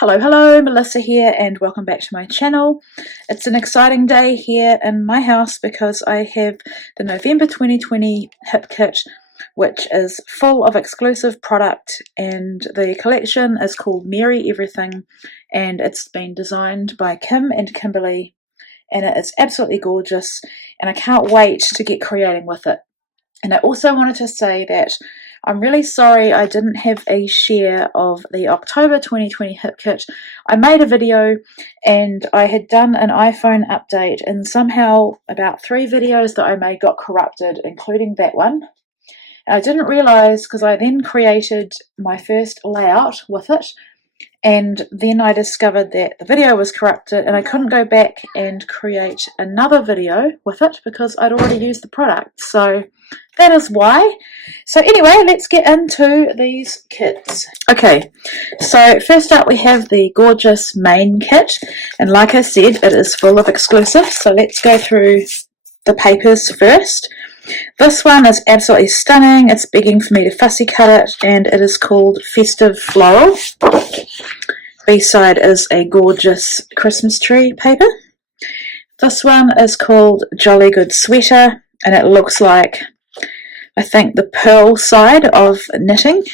Hello, Melissa here and welcome back to my channel. It's an exciting day here in my house because I have the November 2020 hip kit, which is full of exclusive product, and the collection is called Merry Everything, and it's been designed by Kim and Kimberly, and it is absolutely gorgeous and I can't wait to get creating with it. And I also wanted to say that I'm really sorry I didn't have a share of the October 2020 hip kit. I made a video and I had done an iPhone update, and somehow about 3 videos that I made got corrupted, including that one. And I didn't realise because I then created my first layout with it, and then I discovered that the video was corrupted and I couldn't go back and create another video with it because I'd already used the product. So that is why. So anyway, let's get into these kits. Okay, so first up we have the gorgeous main kit, and like I said, it is full of exclusives. So let's go through the papers first. This one is absolutely stunning. It's begging for me to fussy cut it, and it is called Festive Floral. B-side is a gorgeous Christmas tree paper. This one is called Jolly Good Sweater, and it looks like, I think, the pearl side of knitting.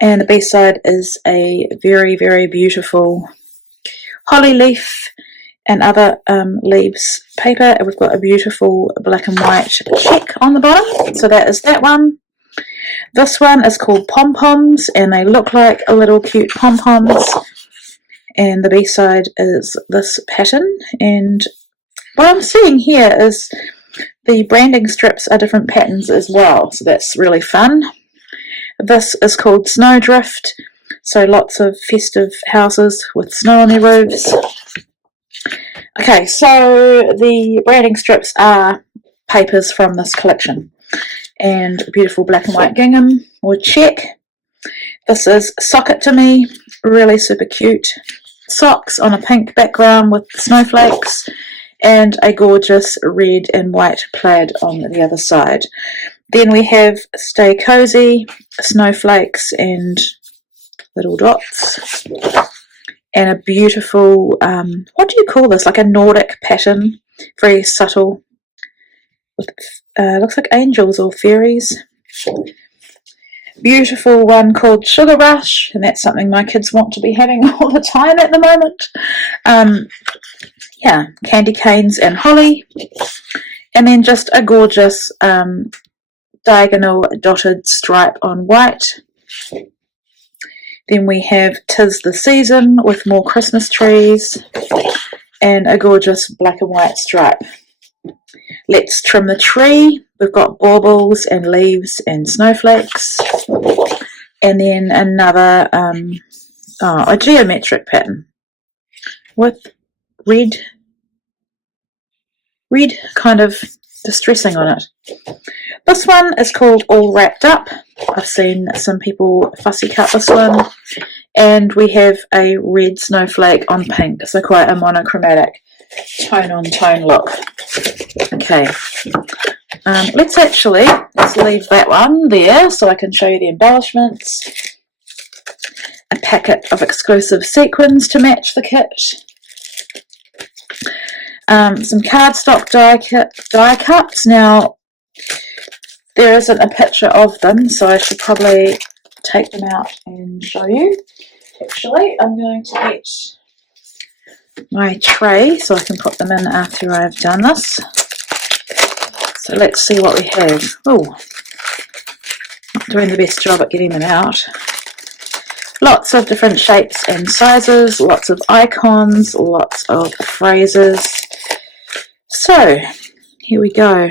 And the B-side is a very, very beautiful holly leaf and other leaves paper, and we've got a beautiful black and white check on the bottom, so that is that one. This one is called Pom Poms, and they look like a little cute pom poms, and the B-side is this pattern. And what I'm seeing here is the branding strips are different patterns as well, so that's really fun. This is called Snowdrift, so lots of festive houses with snow on their roofs. Okay, so the branding strips are papers from this collection, and beautiful black and white gingham or check. This is Sock It To Me, really super cute. Socks on a pink background with snowflakes, and a gorgeous red and white plaid on the other side. Then we have Stay Cozy, snowflakes and little dots, and a beautiful, what do you call this, like a Nordic pattern, very subtle, with looks like angels or fairies. Beautiful one called Sugar Rush, and that's something my kids want to be having all the time at the moment. Yeah, candy canes and holly, and then just a gorgeous diagonal dotted stripe on white. Then we have 'Tis the Season with more Christmas trees and a gorgeous black and white stripe. Let's Trim the Tree. We've got baubles and leaves and snowflakes, and then another a geometric pattern with red kind of distressing on it. This one is called All Wrapped Up. I've seen some people fussy cut this one, and we have a red snowflake on pink, so quite a monochromatic tone on tone look. Okay, let's leave that one there so I can show you the embellishments. A packet of exclusive sequins to match the kit. Some cardstock die cuts. Now, there isn't a picture of them, so I should probably take them out and show you. Actually, I'm going to get my tray so I can put them in after I've done this. So let's see what we have. Oh, not doing the best job at getting them out. Lots of different shapes and sizes, lots of icons, lots of phrases. So, here we go.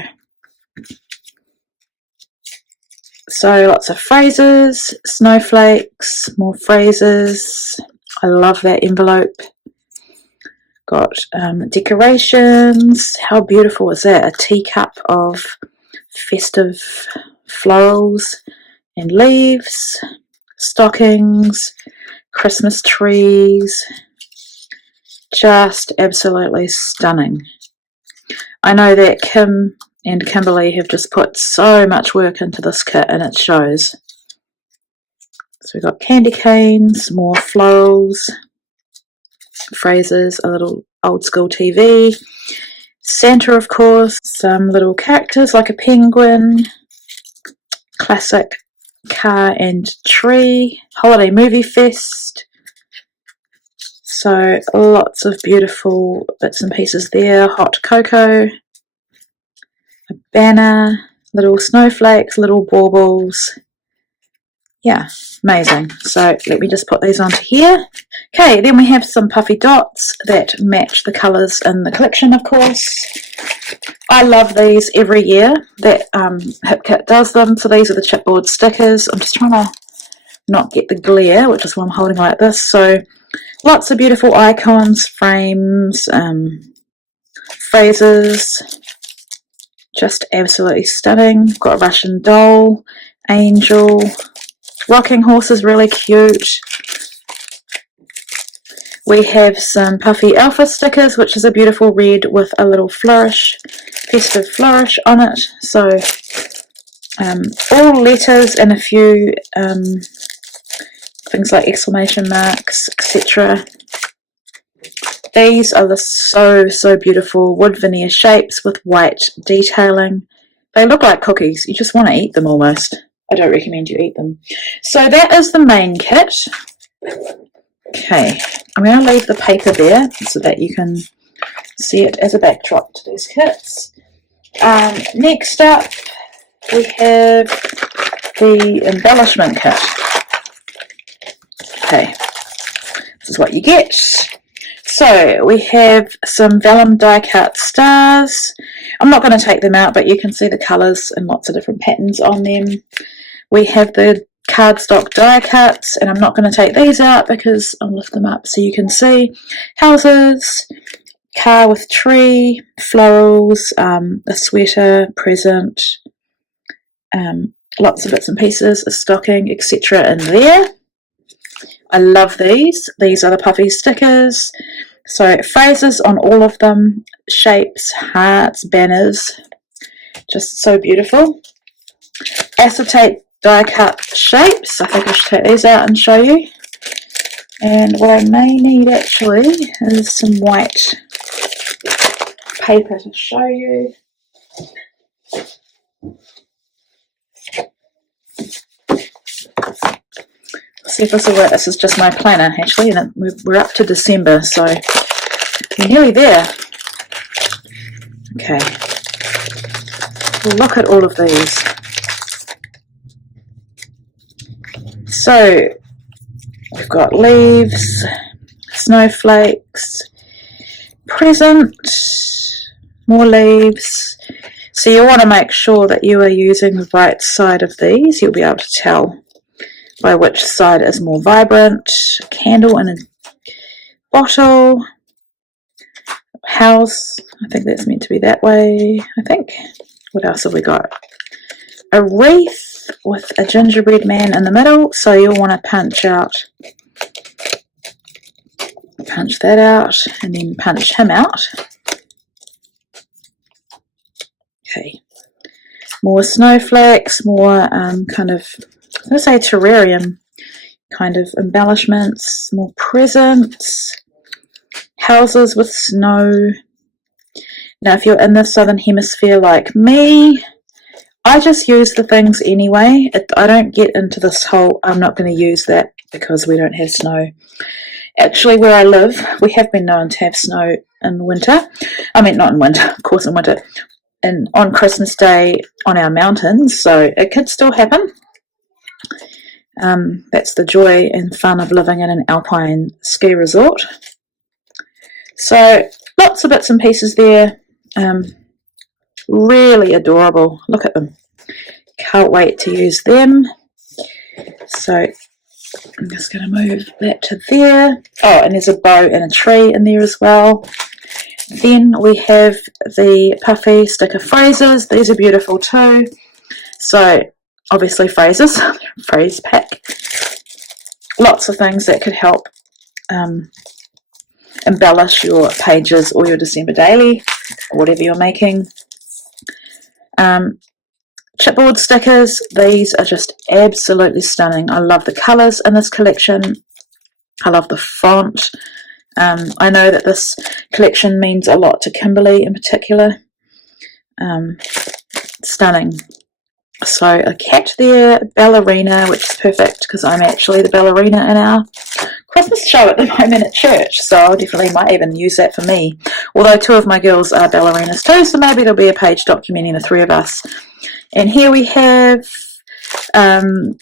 So, lots of phrases, snowflakes, more phrases. I love that envelope. Got decorations. How beautiful is that? A teacup of festive florals and leaves. Stockings, Christmas trees, just absolutely stunning. I know that Kim and Kimberly have just put so much work into this kit, and it shows. So we've got candy canes, more florals, phrases, a little old school TV, Santa of course, some little characters like a penguin, classic car and tree, holiday movie fest. So lots of beautiful bits and pieces there, hot cocoa, a banner, little snowflakes, little baubles. Yeah, amazing. So let me just put these onto here. Okay, then we have some puffy dots that match the colours in the collection, of course. I love these every year that HipKit does them. So these are the chipboard stickers. I'm just trying to not get the glare, which is why I'm holding like this. So lots of beautiful icons, frames, phrases. Just absolutely stunning. Got a Russian doll, angel, rocking horse is really cute. We have some puffy alpha stickers, which is a beautiful red with a little flourish, festive flourish on it. So all letters and a few things like exclamation marks, etc. These are the so beautiful wood veneer shapes with white detailing. They look like cookies. You just want to eat them almost. I don't recommend you eat them. So that is the main kit. Okay, I'm going to leave the paper there so that you can see it as a backdrop to these kits. Next up, we have the embellishment kit. Okay, this is what you get. So we have some vellum die cut stars. I'm not going to take them out, but you can see the colours and lots of different patterns on them. We have the cardstock die cuts, and I'm not going to take these out because I'll lift them up so you can see. Houses, car with tree, florals, a sweater, present, lots of bits and pieces, a stocking, etc. in there. I love these. These are the puffy stickers. So phrases on all of them, shapes, hearts, banners, just so beautiful. Acetate die cut shapes. I think I should take these out and show you. And what I may need actually is some white paper to show you. See if this will work. This is just my planner actually, and we're up to December, so we're nearly there. Okay, we'll look at all of these. So we've got leaves, snowflakes, present, more leaves. So you want to make sure that you are using the right side of these. You'll be able to tell by which side is more vibrant. Candle in a bottle. House, I think that's meant to be that way, I think. What else have we got? A wreath with a gingerbread man in the middle, so you'll want to punch that out, and then punch him out. Okay, more snowflakes, more kind of, I'm going to say terrarium kind of embellishments, more presents, houses with snow. Now if you're in the southern hemisphere like me, I just use the things anyway. I don't get into this whole, I'm not going to use that because we don't have snow. Actually, where I live, we have been known to have snow in winter. I mean, not in winter, of course in winter. And on Christmas Day on our mountains, so it could still happen. That's the joy and fun of living in an alpine ski resort. So lots of bits and pieces there. Really adorable. Look at them. Can't wait to use them. So I'm just going to move that to there. Oh, and there's a bow and a tree in there as well. Then we have the puffy sticker phrases. These are beautiful too. So obviously phrases, phrase pack. Lots of things that could help embellish your pages or your December daily, or whatever you're making. Chipboard stickers, these are just absolutely stunning. I love the colours in this collection. I love the font. I know that this collection means a lot to Kimberly in particular. Stunning. So a cat there, ballerina, which is perfect because I'm actually the ballerina in our Christmas show at the moment at church, so I definitely might even use that for me. Although 2 of my girls are ballerinas too, so maybe there'll be a page documenting the 3 of us. And here we have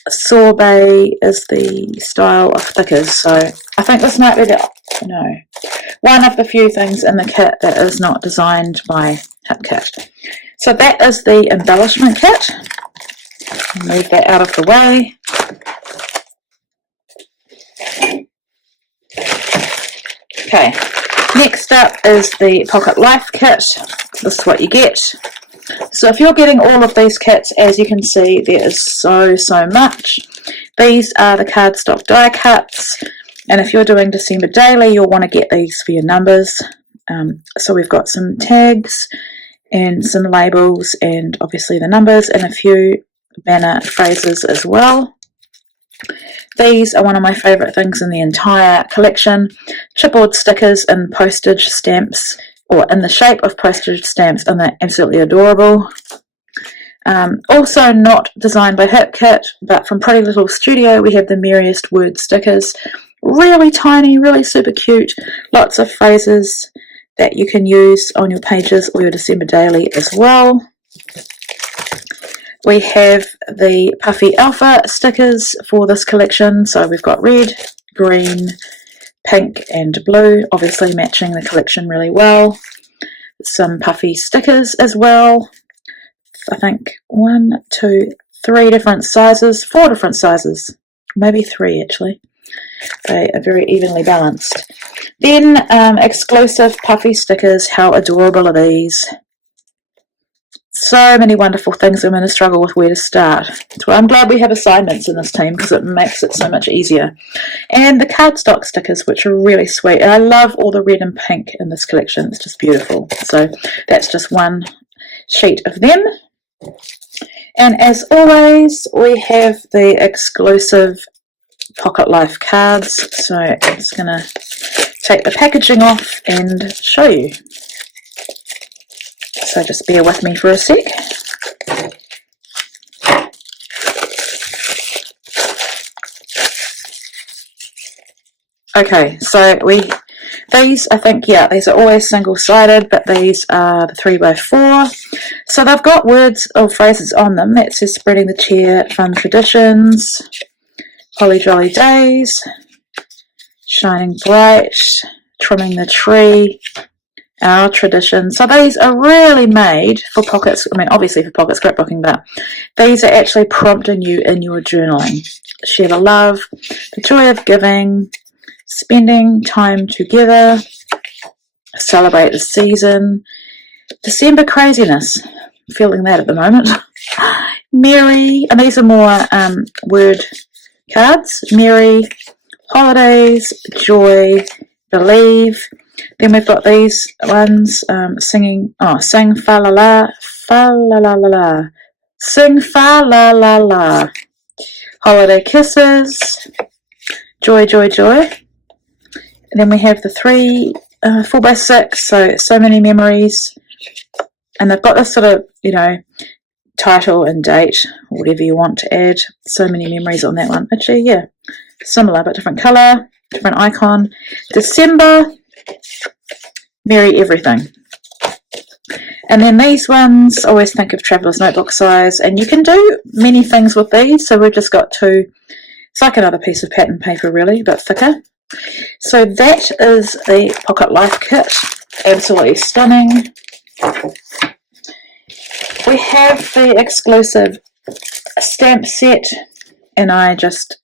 sorbet is the style of thickers, so I think this might be one of the few things in the kit that is not designed by HipKit. So that is the embellishment kit. Move that out of the way. Okay, next up is the Pocket Life kit. This is what you get. So if you're getting all of these kits, as you can see, there is so much. These are the cardstock die cuts, and if you're doing December daily, you'll want to get these for your numbers. So we've got some tags and some labels and obviously the numbers and a few banner phrases as well. These are one of my favourite things in the entire collection. Chipboard stickers and postage stamps, or in the shape of postage stamps, and they're absolutely adorable. Also not designed by HipKit, but from Pretty Little Studio, we have the Merriest Word stickers. Really tiny, really super cute. Lots of phrases that you can use on your pages or your December daily as well. We have the Puffy Alpha stickers for this collection. So we've got red, green, pink and blue, obviously matching the collection really well. Some puffy stickers as well. I think 1, 2, 3 different sizes, 4 different sizes, maybe 3 actually. They are very evenly balanced. Then exclusive puffy stickers. How adorable are these? So many wonderful things. I'm going to struggle with where to start. So I'm glad we have assignments in this team because it makes it so much easier. And the cardstock stickers, which are really sweet. And I love all the red and pink in this collection. It's just beautiful. So that's just one sheet of them. And as always, we have the exclusive Pocket Life cards. So I'm just going to take the packaging off and show you. So just bear with me for a sec. Okay, so these, I think, yeah, these are always single-sided, but these are the 3x4. So they've got words or phrases on them. That says spreading the cheer, fun traditions, holly jolly days, shining bright, trimming the tree, our tradition. So these are really made for pockets, I mean obviously for pocket scrapbooking, but these are actually prompting you in your journaling. Share the love, the joy of giving, spending time together, celebrate the season, December craziness, feeling that at the moment, merry, and these are more word cards, merry, holidays, joy, believe. Then we've got these ones singing, sing fa la la, fa la la la la, sing fa la la la, holiday kisses, joy, joy, joy. And then we have the 4x6, so many memories. And they've got this sort of, title and date, or whatever you want to add. So many memories on that one. Actually, yeah, similar but different colour, different icon. December, merry everything. And then these ones, always think of Traveller's Notebook size, and you can do many things with these. So we've just got 2. It's like another piece of pattern paper really, but thicker. So that is the Pocket Life kit. Absolutely stunning. We have the exclusive stamp set, and I just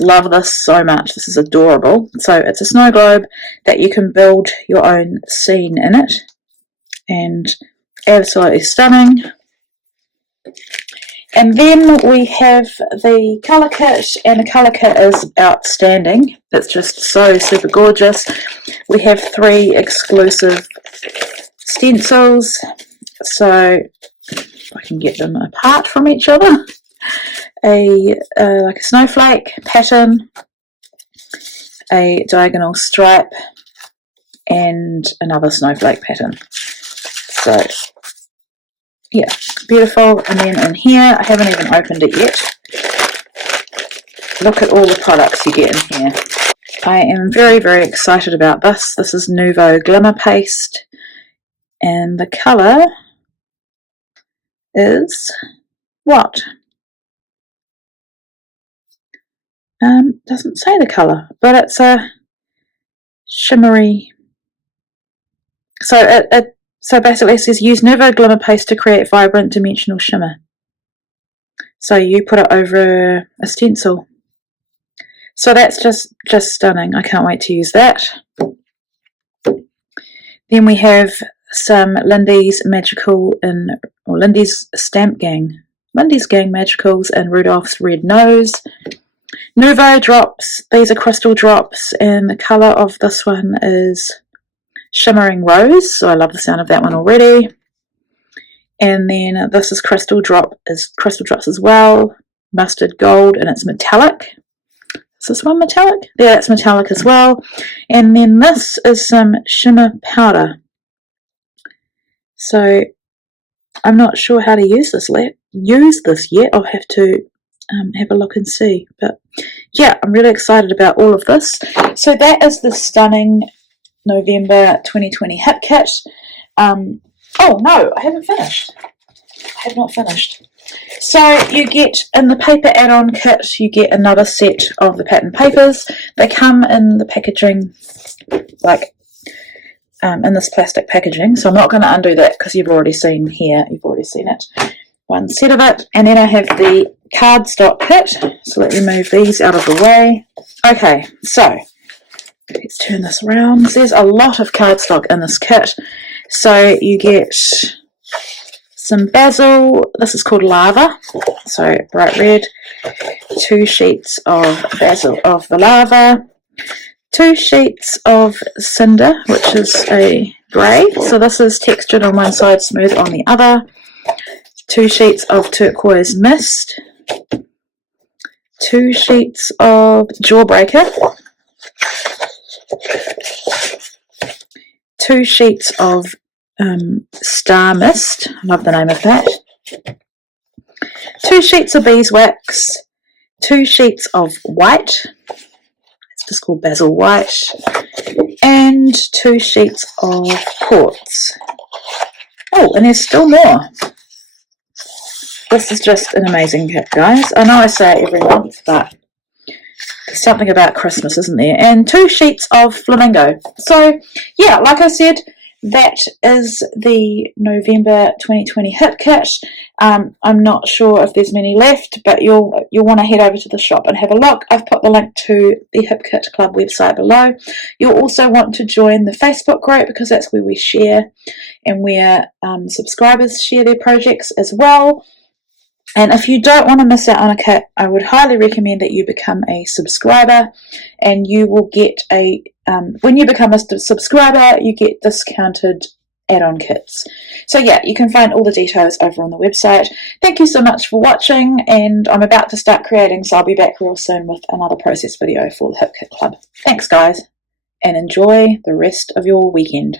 love this so much. This is adorable. So it's a snow globe that you can build your own scene in it, and absolutely stunning. And then we have the colour kit, and the colour kit is outstanding. It's just so super gorgeous. We have 3 exclusive stencils. So if I can get them apart from each other, like a snowflake pattern, a diagonal stripe, and another snowflake pattern. So yeah, beautiful. And then in here, I haven't even opened it yet. Look at all the products you get in here. I am very, very excited about this. This is Nouveau Glimmer Paste, and the colour is what? Doesn't say the colour, but it's a shimmery. So basically it says use Nouveau Glimmer Paste to create vibrant dimensional shimmer. So you put it over a stencil. So that's just stunning. I can't wait to use that. Then we have some Lindy's Lindy's Stamp Gang. Lindy's Gang Magicals and Rudolph's Red Nose. Nouveau drops. These are crystal drops, and the colour of this one is Shimmering Rose. So I love the sound of that one already. And then this is crystal drops as well. Mustard Gold, and it's metallic. Is this one metallic? Yeah, it's metallic as well. And then this is some shimmer powder. So I'm not sure how to use this yet. I'll have to have a look and see. But yeah, I'm really excited about all of this. So that is the stunning November 2020 hip kit. Oh no, I haven't finished. I have not finished. So you get, in the paper add-on kit, you get another set of the pattern papers. They come in the packaging, like in this plastic packaging. So I'm not going to undo that because you've already seen here. You've already seen it. One set of it. And then I have the cardstock kit. So let me move these out of the way. Okay, so let's turn this around. There's a lot of cardstock in this kit. So you get some basil. This is called lava, so bright red. 2 sheets of basil of the lava. 2 sheets of cinder, which is a grey. So this is textured on one side, smooth on the other. 2 sheets of turquoise mist. 2 sheets of jawbreaker. 2 sheets of star mist. I love the name of that. 2 sheets of beeswax. 2 sheets of white. It's just called basil white. And 2 sheets of quartz. Oh, and there's still more. This is just an amazing kit, guys. I know I say it every month, but there's something about Christmas, isn't there? And 2 sheets of flamingo. So yeah, like I said, that is the November 2020 hip kit. I'm not sure if there's many left, but you'll want to head over to the shop and have a look. I've put the link to the Hip Kit Club website below. You'll also want to join the Facebook group because that's where we share and where subscribers share their projects as well. And if you don't want to miss out on a kit, I would highly recommend that you become a subscriber, and you will get when you become a subscriber, you get discounted add-on kits. So yeah, you can find all the details over on the website. Thank you so much for watching, and I'm about to start creating, so I'll be back real soon with another process video for the Hip Kit Club. Thanks guys, and enjoy the rest of your weekend.